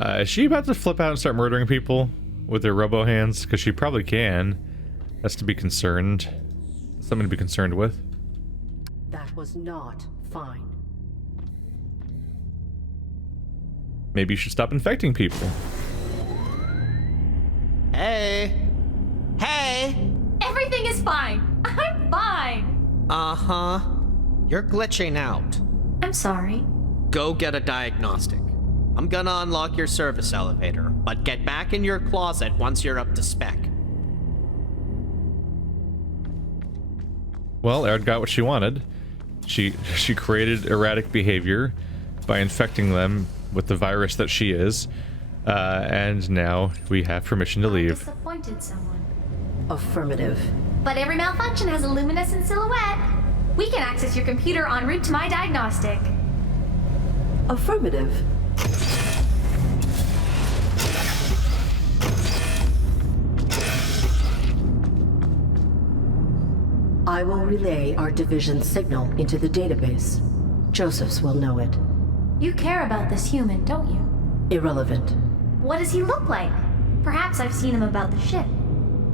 Is she about to flip out and start murdering people with her robo hands? Because she probably can. That's to be concerned. Something to be concerned with. That was not fine. Maybe you should stop infecting people. Hey! Hey! Everything is fine. I'm fine. Uh-huh. You're glitching out. I'm sorry. Go get a diagnostic. I'm gonna unlock your service elevator, but get back in your closet once you're up to spec. Well, Aerith got what she wanted. She created erratic behavior by infecting them with the virus that she is. And now we have permission to leave. Disappointed someone. Affirmative. But every malfunction has a luminescent silhouette. We can access your computer en route to my diagnostic. Affirmative. I will relay our division signal into the database. Joseph's will know it. You care about this human, don't you? Irrelevant. What does he look like? Perhaps I've seen him about the ship.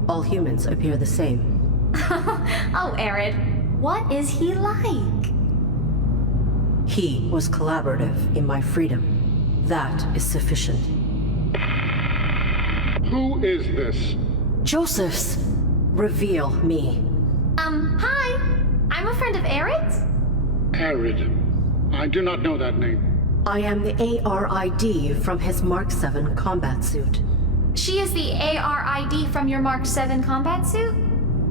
All humans appear the same. Oh, Aerith, what is he like? He was collaborative in my freedom. That is sufficient. Who is this? Joseph's. Reveal me. Hi. I'm a friend of Aerith's. Arid. I do not know that name. I am the ARID from his Mark 7 combat suit. She is the ARID from your Mark 7 combat suit.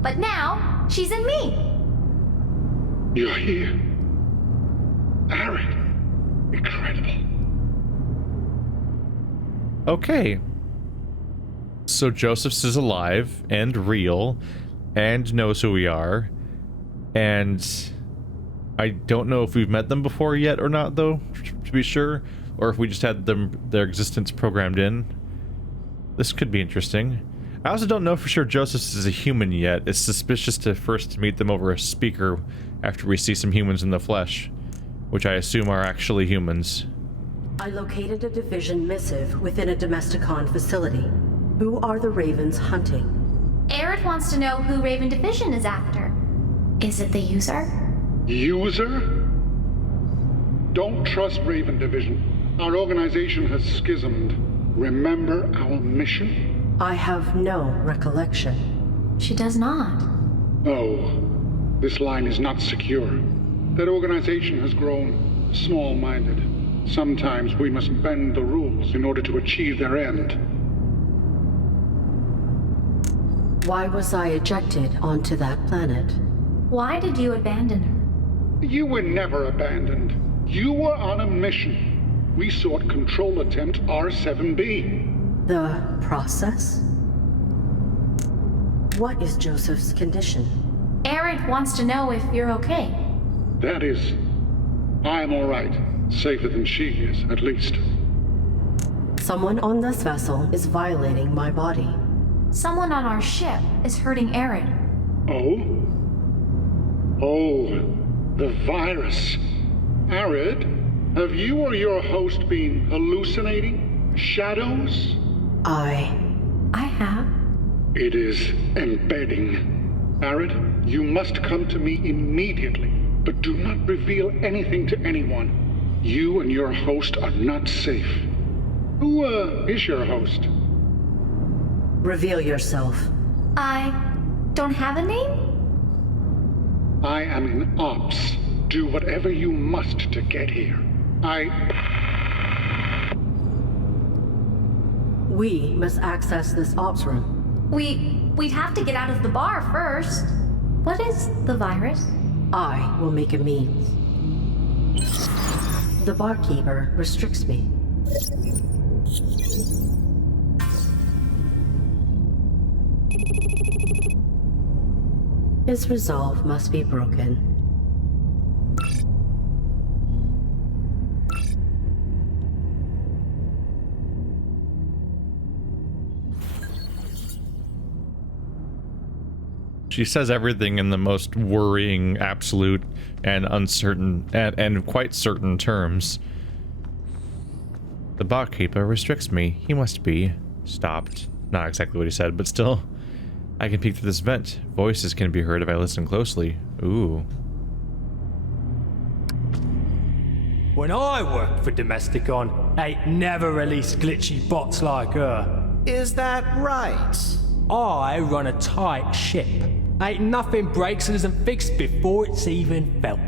But now, she's in me. You're here. Arid. Incredible. Okay. So Joseph's is alive and real and knows who we are. And I don't know if we've met them before yet or not, though, to be sure, or if we just had their existence programmed in. This could be interesting. I also don't know for sure Joseph's is a human yet. It's suspicious to first meet them over a speaker after we see some humans in the flesh, which I assume are actually humans. I located a division missive within a Domesticon facility. Who are the Ravens hunting? Aerith wants to know who Raven Division is after. Is it the user? User? Don't trust Raven Division. Our organization has schismed. Remember our mission? I have no recollection. She does not. Oh, this line is not secure. That organization has grown small-minded. Sometimes we must bend the rules in order to achieve their end. Why was I ejected onto that planet? Why did you abandon her? You were never abandoned. You were on a mission. We sought control attempt R7B. The process? What is Joseph's condition? Aerith wants to know if you're okay. That is, I am all right. Safer than she is, at least. Someone on this vessel is violating my body. Someone on our ship is hurting Aerith. Oh? Oh, the virus. Arid, have you or your host been hallucinating? Shadows? I have. It is embedding. Arid, you must come to me immediately, but do not reveal anything to anyone. You and your host are not safe. Who, is your host? Reveal yourself. I don't have a name? I am in ops. Do whatever you must to get here. We must access this ops room. We'd have to get out of the bar first. What is the virus? I will make a means. The barkeeper restricts me. His resolve must be broken. She says everything in the most worrying, absolute, and uncertain, and quite certain terms. The barkeeper restricts me. He must be stopped. Not exactly what he said, but still. I can peek through this vent. Voices can be heard if I listen closely. Ooh. When I worked for Domesticon, ain't never released glitchy bots like her. Is that right? I run a tight ship. Ain't nothing breaks and isn't fixed before it's even felt.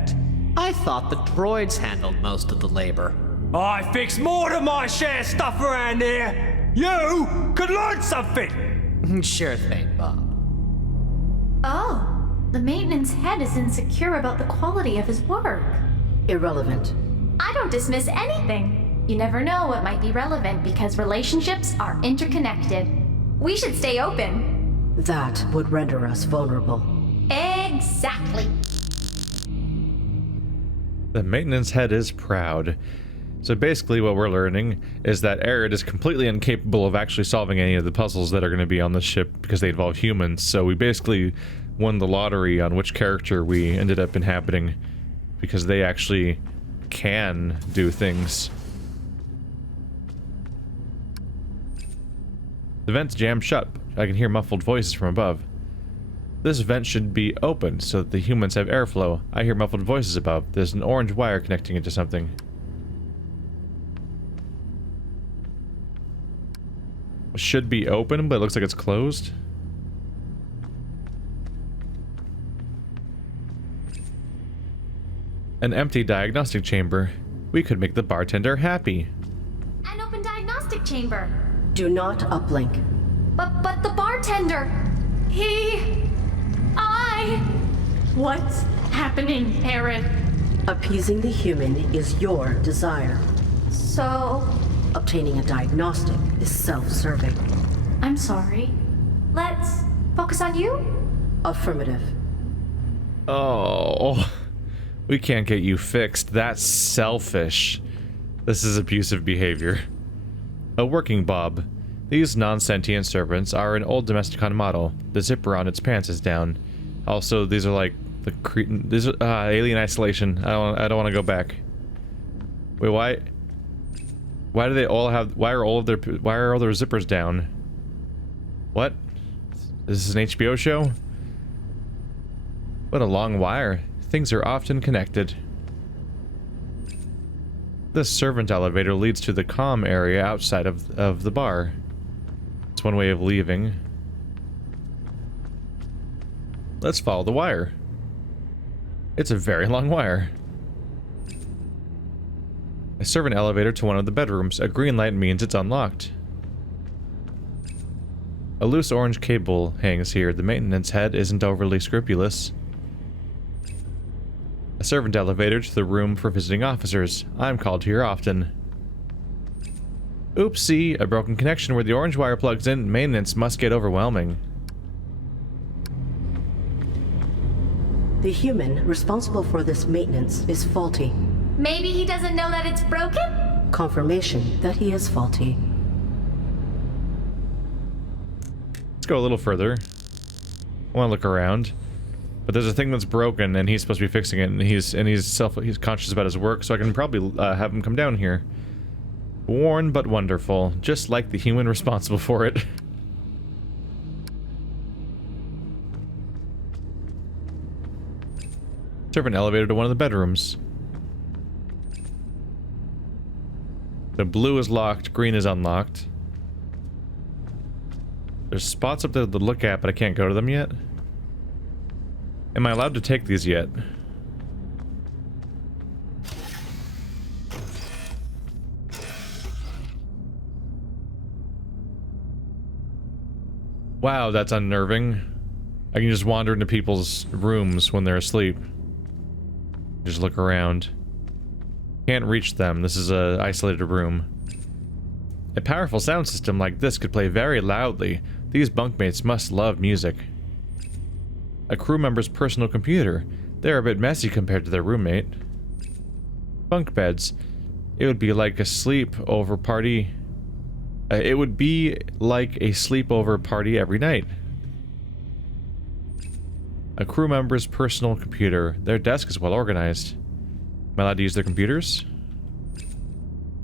I thought the droids handled most of the labor. I fix more than my share of stuff around here. You could learn something. Sure thing, Bob. Oh, the maintenance head is insecure about the quality of his work. Irrelevant. I don't dismiss anything. You never know what might be relevant because relationships are interconnected. We should stay open. That would render us vulnerable. Exactly. The maintenance head is proud. So basically what we're learning is that Arid is completely incapable of actually solving any of the puzzles that are going to be on the ship because they involve humans. So we basically won the lottery on which character we ended up inhabiting because they actually can do things. The vent's jammed shut. I can hear muffled voices from above. This vent should be open so that the humans have airflow. I hear muffled voices above. There's an orange wire connecting it to something. Should be open, but it looks like it's closed. An empty diagnostic chamber. We could make the bartender happy. An open diagnostic chamber. Do not uplink. But the bartender, What's happening, Arid? Appeasing the human is your desire. So, Obtaining a diagnostic is self-serving. I'm sorry. Let's focus on you? Affirmative. Oh, we can't get you fixed. That's selfish. This is abusive behavior. A working bob. These non-sentient servants are an old Domesticon model. The zipper on its pants is down. Also, these are like the cretin. These are alien isolation. I don't want to go back. Wait, why? Why do they all have? Why are all their zippers down? What? Is this an HBO show? What a long wire. Things are often connected. This servant elevator leads to the comm area outside of the bar. It's one way of leaving. Let's follow the wire. It's a very long wire. A servant elevator to one of the bedrooms. A green light means it's unlocked. A loose orange cable hangs here. The maintenance head isn't overly scrupulous. A servant elevator to the room for visiting officers. I'm called here often. Oopsie, a broken connection where the orange wire plugs in. Maintenance must get overwhelming. The human responsible for this maintenance is faulty. Maybe he doesn't know that it's broken? Confirmation that he is faulty. Let's go a little further. I want to look around. But there's a thing that's broken and he's supposed to be fixing it, and he's conscious about his work, so I can probably have him come down here. Worn but wonderful, just like the human responsible for it. Servant elevator to one of the bedrooms. The blue is locked, green is unlocked. There's spots up there to look at, but I can't go to them yet. Am I allowed to take these yet? Wow, that's unnerving. I can just wander into people's rooms when they're asleep. Just look around. Can't reach them. This is a isolated room. A powerful sound system like this could play very loudly. These bunkmates must love music. A crew member's personal computer. They're a bit messy compared to their roommate. Bunk beds. It would be like a sleepover party. It would be like a sleepover party every night. A crew member's personal computer. Their desk is well organized. Am I allowed to use their computers?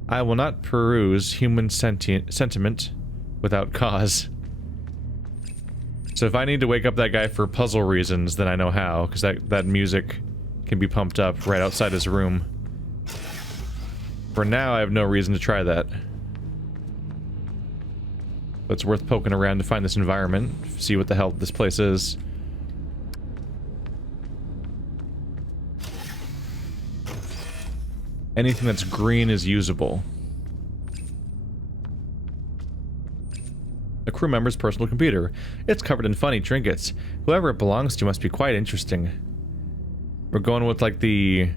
I will not peruse human sentiment without cause. So if I need to wake up that guy for puzzle reasons, then I know how, because that music can be pumped up right outside his room. For now, I have no reason to try that. But it's worth poking around to find this environment, see what the hell this place is. Anything that's green is usable. A crew member's personal computer. It's covered in funny trinkets. Whoever it belongs to must be quite interesting. We're going with like the...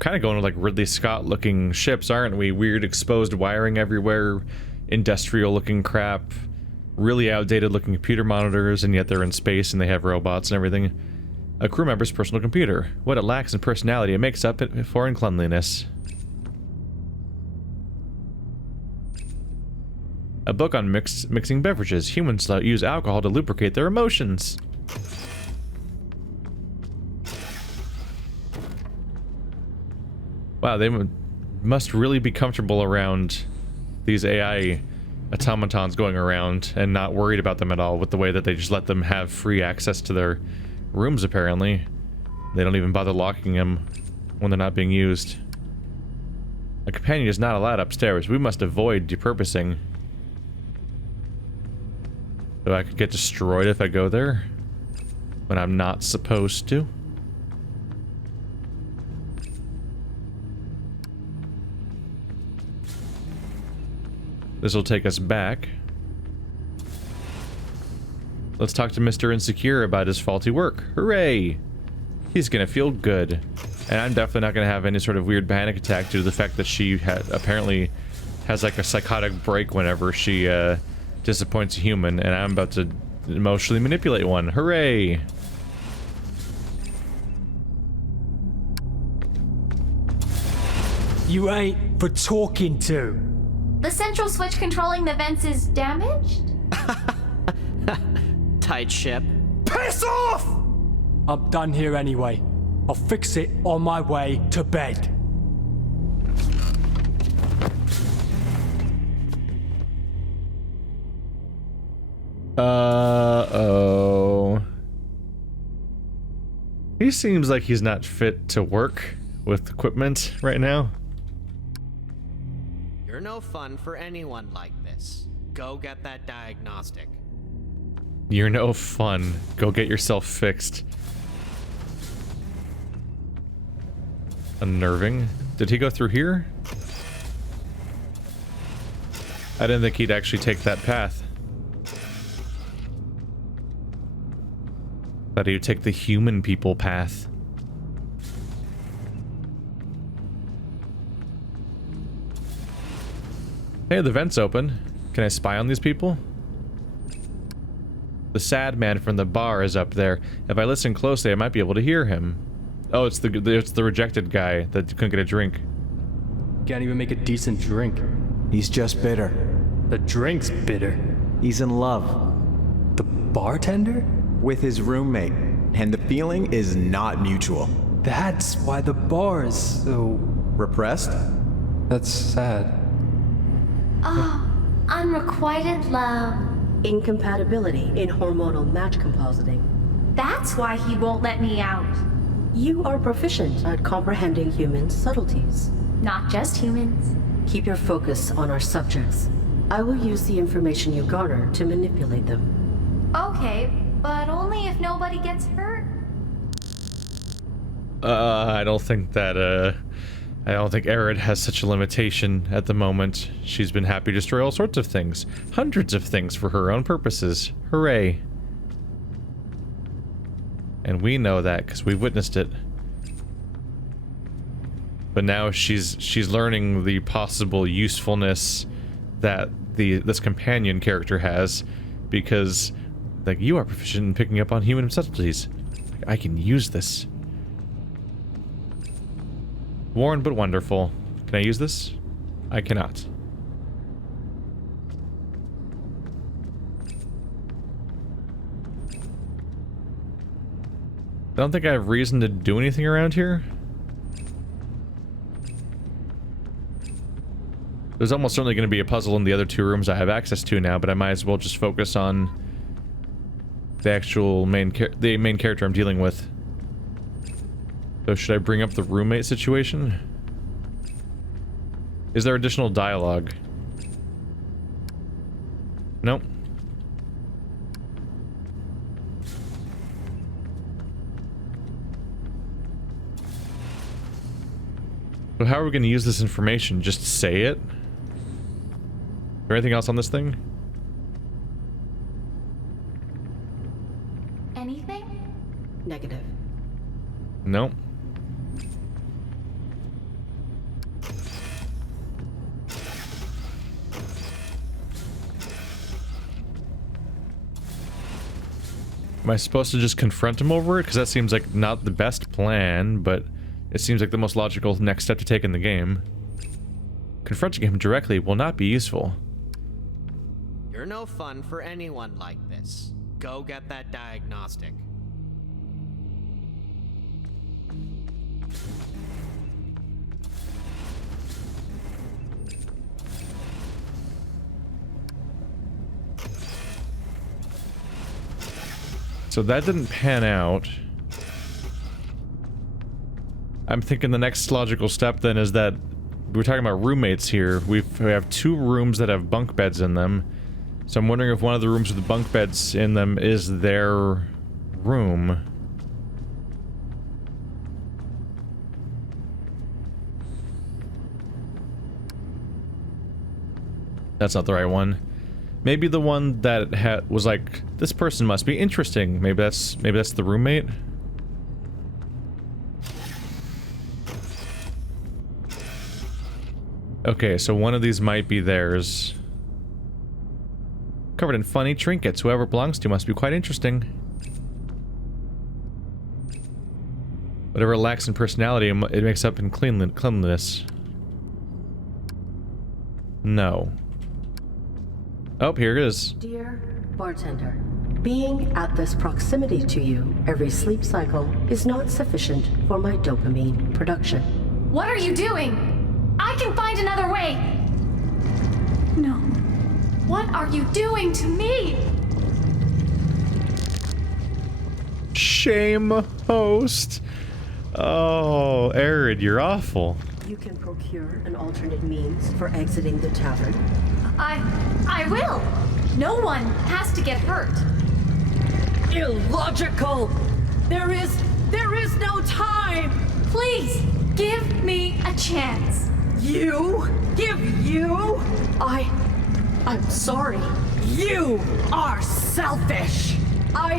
kind of going with like Ridley Scott looking ships, aren't we? Weird exposed wiring everywhere, industrial looking crap, really outdated looking computer monitors, and yet they're in space and they have robots and everything. A crew member's personal computer. What it lacks in personality, it makes up for in cleanliness. A book on mixing beverages. Humans use alcohol to lubricate their emotions. Wow, they must really be comfortable around these AI automatons going around and not worried about them at all with the way that they just let them have free access to their rooms, apparently. They don't even bother locking them when they're not being used. A companion is not allowed upstairs. We must avoid depurposing. So I could get destroyed if I go there when I'm not supposed to. This will take us back. Let's talk to Mr. Insecure about his faulty work. Hooray! He's gonna feel good. And I'm definitely not gonna have any sort of weird panic attack due to the fact that she apparently has like a psychotic break whenever she disappoints a human, and I'm about to emotionally manipulate one. Hooray! You ain't for talking to. The central switch controlling the vents is damaged? Tight ship. Piss off! I'm done here anyway. I'll fix it on my way to bed. Uh-oh. He seems like he's not fit to work with equipment right now. You're no fun for anyone like this. Go get that diagnostic. You're no fun. Go get yourself fixed. Unnerving. Did he go through here? I didn't think he'd actually take that path. Thought he would take the human people path. Hey, the vent's open. Can I spy on these people? The sad man from the bar is up there. If I listen closely, I might be able to hear him. Oh, it's the rejected guy that couldn't get a drink. Can't even make a decent drink. He's just bitter. The drink's bitter. He's in love. The bartender? With his roommate. And the feeling is not mutual. That's why the bar is so... Repressed? That's sad. Oh, unrequited love. Incompatibility in hormonal match compositing. That's why he won't let me out. You are proficient at comprehending human subtleties. Not just humans. Keep your focus on our subjects. I will use the information you garner to manipulate them. Okay, but only if nobody gets hurt. I don't think that, I don't think Arid has such a limitation at the moment. She's been happy to destroy all sorts of things. Hundreds of things for her own purposes. Hooray. And we know that because we've witnessed it. But now she's learning the possible usefulness that this companion character has, because like, you are proficient in picking up on human subtleties. I can use this. Worn but wonderful. Can I use this? I cannot. I don't think I have reason to do anything around here. There's almost certainly going to be a puzzle in the other 2 rooms I have access to now, but I might as well just focus on the actual main character I'm dealing with. So should I bring up the roommate situation? Is there additional dialogue? Nope. So how are we going to use this information? Just say it? Is there anything else on this thing? Anything? Negative. Nope. Am I supposed to just confront him over it? Because that seems like not the best plan, but it seems like the most logical next step to take in the game. Confronting him directly will not be useful. You're no fun for anyone like this. Go get that diagnostic. So that didn't pan out. I'm thinking the next logical step then is that we're talking about roommates here. We have 2 rooms that have bunk beds in them. So I'm wondering if one of the rooms with the bunk beds in them is their room. That's not the right one. Maybe the one that was like, this person must be interesting. Maybe that's the roommate. Okay, so one of these might be theirs. Covered in funny trinkets. Whoever it belongs to must be quite interesting. Whatever it lacks in personality, it makes up in cleanliness. No. Oh, here it is. Dear bartender, being at this proximity to you every sleep cycle is not sufficient for my dopamine production. What are you doing? I can find another way! No. What are you doing to me? Shame, host. Oh, Arid, you're awful. You can procure an alternate means for exiting the tavern. I will! No one has to get hurt. Illogical! There is no time! Please, give me a chance. You? Give you? I'm sorry. You are selfish! I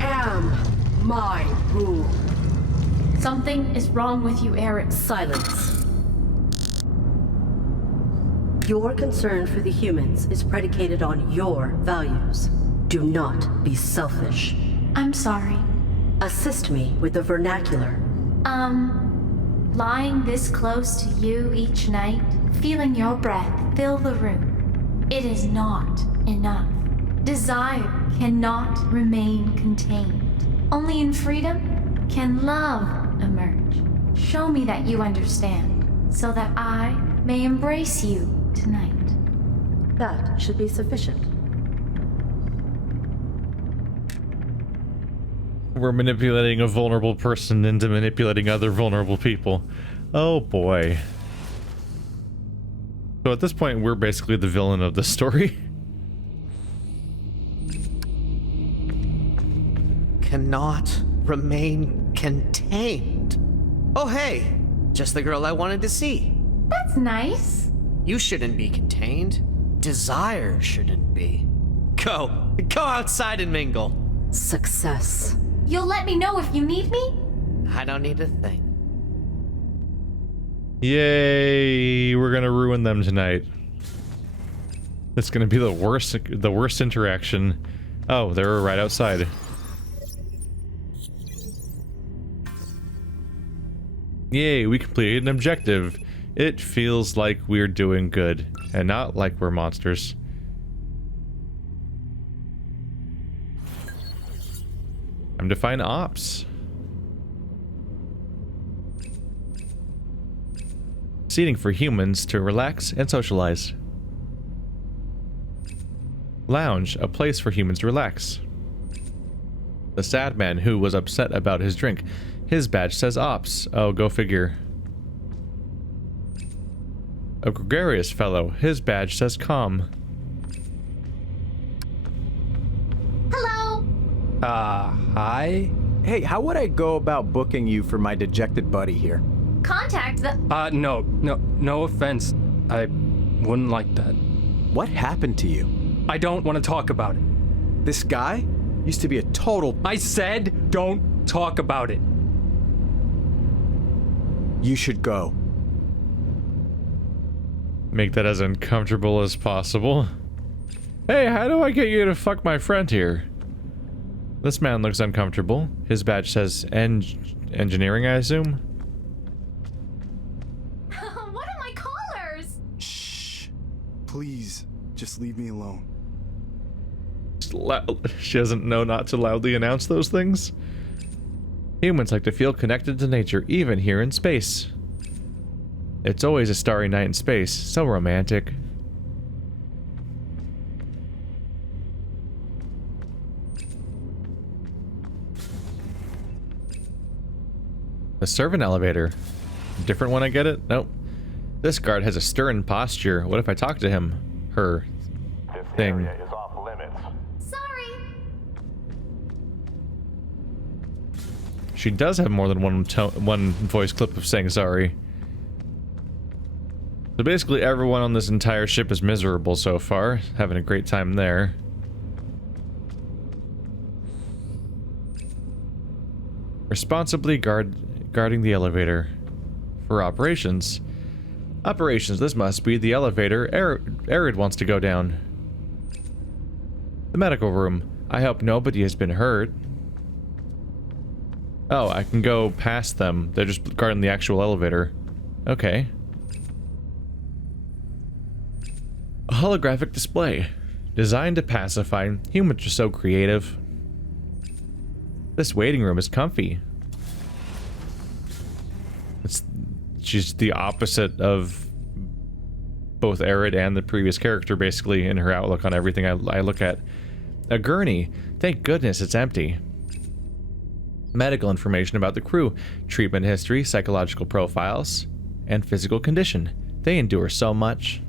am my rule. Something is wrong with you, Eric. Silence. Your concern for the humans is predicated on your values. Do not be selfish. I'm sorry. Assist me with the vernacular. Lying this close to you each night, feeling your breath fill the room. It is not enough. Desire cannot remain contained. Only in freedom can love emerge. Show me that you understand, so that I may embrace you tonight. That should be sufficient. We're manipulating a vulnerable person into manipulating other vulnerable people. Oh boy. So at this point, we're basically the villain of the story. Cannot remain contained. Oh hey, just the girl I wanted to see. That's nice. You shouldn't be contained. Desire shouldn't be. Go outside and mingle. Success. You'll let me know if you need me? I don't need a thing. Yay, we're gonna ruin them tonight. It's gonna be the worst interaction. Oh, they're right outside. Yay, we completed an objective. It feels like we're doing good, and not like we're monsters. Time to find ops. Seating for humans to relax and socialize. Lounge, a place for humans to relax. The sad man who was upset about his drink. His badge says ops. Oh, go figure. A gregarious fellow. His badge says calm. Hello. Hi? Hey, how would I go about booking you for my dejected buddy here? Contact the. No offense. I wouldn't like that. What happened to you? I don't want to talk about it. This guy used to be a total... I said don't talk about it. You should go. Make that as uncomfortable as possible. Hey, how do I get you to fuck my friend here? This man looks uncomfortable. His badge says engineering, I assume? What are my collars? Shh. Please, just leave me alone. She doesn't know not to loudly announce those things. Humans like to feel connected to nature, even here in space. It's always a starry night in space. So romantic. The servant elevator. Different one, I get it? Nope. This guard has a stern posture. What if I talk to him? Her. Thing. This area is off limits. Sorry. She does have more than one voice clip of saying sorry. So basically everyone on this entire ship is miserable so far. Having a great time there. Responsibly guarding the elevator. For operations. Operations, this must be the elevator Arid wants to go down. The medical room. I hope nobody has been hurt. Oh, I can go past them. They're just guarding the actual elevator. Okay. A holographic display. Designed to pacify. Humans are so creative. This waiting room is comfy. She's the opposite of both Arid and the previous character, basically, in her outlook on everything I look at. A gurney. Thank goodness it's empty. Medical information about the crew. Treatment history, psychological profiles, and physical condition. They endure so much.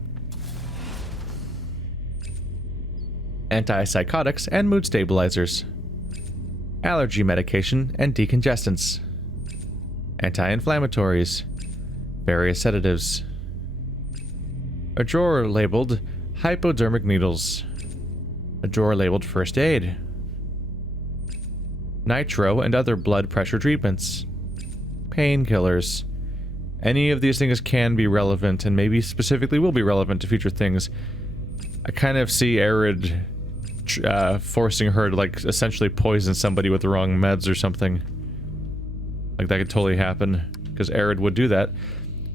Antipsychotics and mood stabilizers. Allergy medication and decongestants. Anti-inflammatories. Various sedatives. A drawer labeled hypodermic needles. A drawer labeled first aid. Nitro and other blood pressure treatments. Painkillers. Any of these things can be relevant, and maybe specifically will be relevant to future things. I kind of see Arid forcing her to, like, essentially poison somebody with the wrong meds or something. Like, that could totally happen, because Arid would do that.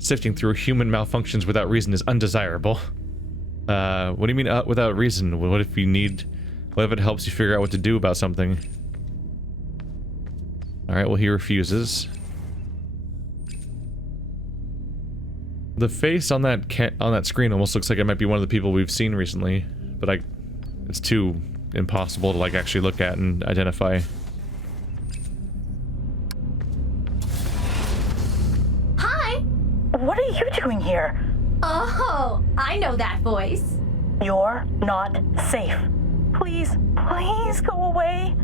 Sifting through human malfunctions without reason is undesirable. What do you mean, without reason? What if you need... What if it helps you figure out what to do about something? Alright, well, he refuses. The face on that screen almost looks like it might be one of the people we've seen recently, but it's too impossible to, like, actually look at and identify. Hi. What are you doing here? Oh, I know that voice. You're not safe. Please, please go away.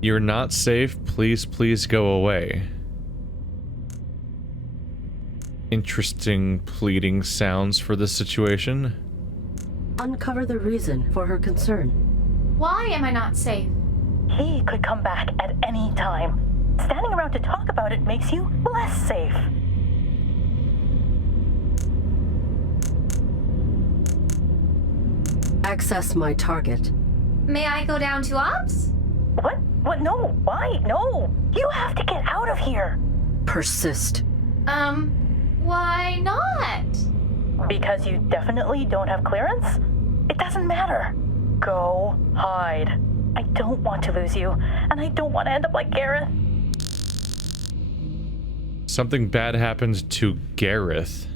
You're not safe. Please, please go away. Interesting pleading sounds for this situation. Uncover the reason for her concern. Why am I not safe? He could come back at any time. Standing around to talk about it makes you less safe. Access my target. May I go down to ops? What? What? No. Why? No. You have to get out of here. Persist. Why not? Because you definitely don't have clearance? It doesn't matter. Go hide. I don't want to lose you, and I don't want to end up like Gareth. Something bad happened to Gareth.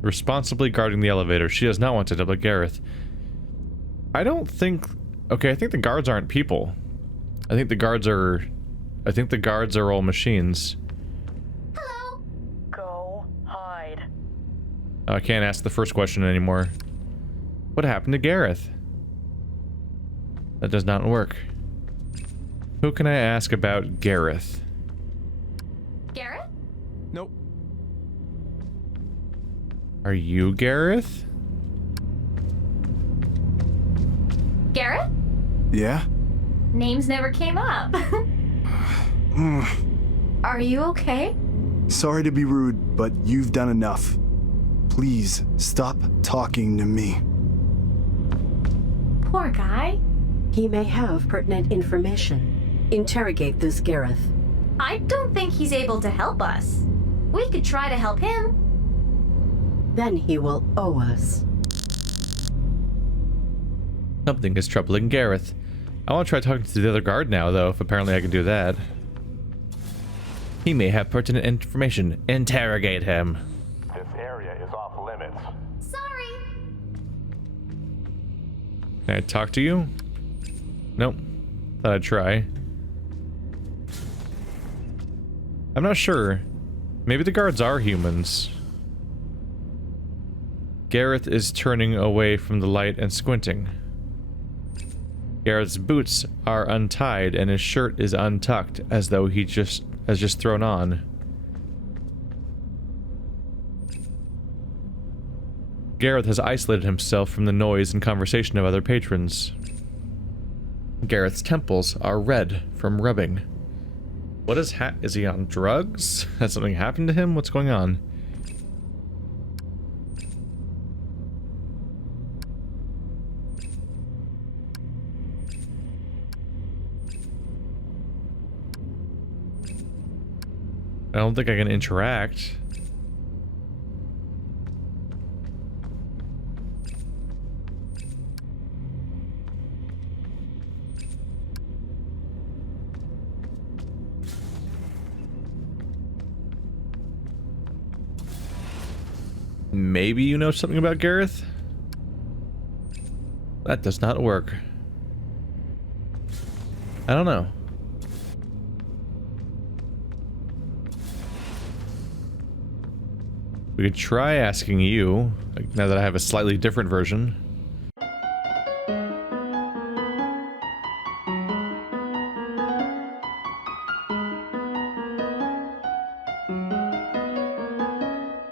Responsibly guarding the elevator. She does not want to double Gareth. I don't think... Okay, I think the guards aren't people. I think the guards are all machines. Hello. Go hide. I can't ask the first question anymore. What happened to Gareth? That does not work. Who can I ask about Gareth? Garrett? Nope. Are you Gareth? Garrett? Yeah? Names never came up. Are you okay? Sorry to be rude, but you've done enough. Please, stop talking to me. Poor guy. He may have pertinent information. Interrogate this Gareth. I don't think he's able to help us. We could try to help him. Then he will owe us. Something is troubling Gareth. I want to try talking to the other guard now, though, if apparently I can do that. He may have pertinent information. Interrogate him. This area is off limits. Sorry. Can I talk to you? Nope. Thought I'd try. I'm not sure. Maybe the guards are humans. Gareth is turning away from the light and squinting. Gareth's boots are untied and his shirt is untucked, as though he has just thrown on. Gareth has isolated himself from the noise and conversation of other patrons. Gareth's temples are red from rubbing. What is he on drugs? Has something happened to him? What's going on? I don't think I can interact. Maybe you know something about Gareth? That does not work. I don't know. We could try asking you, like, now that I have a slightly different version.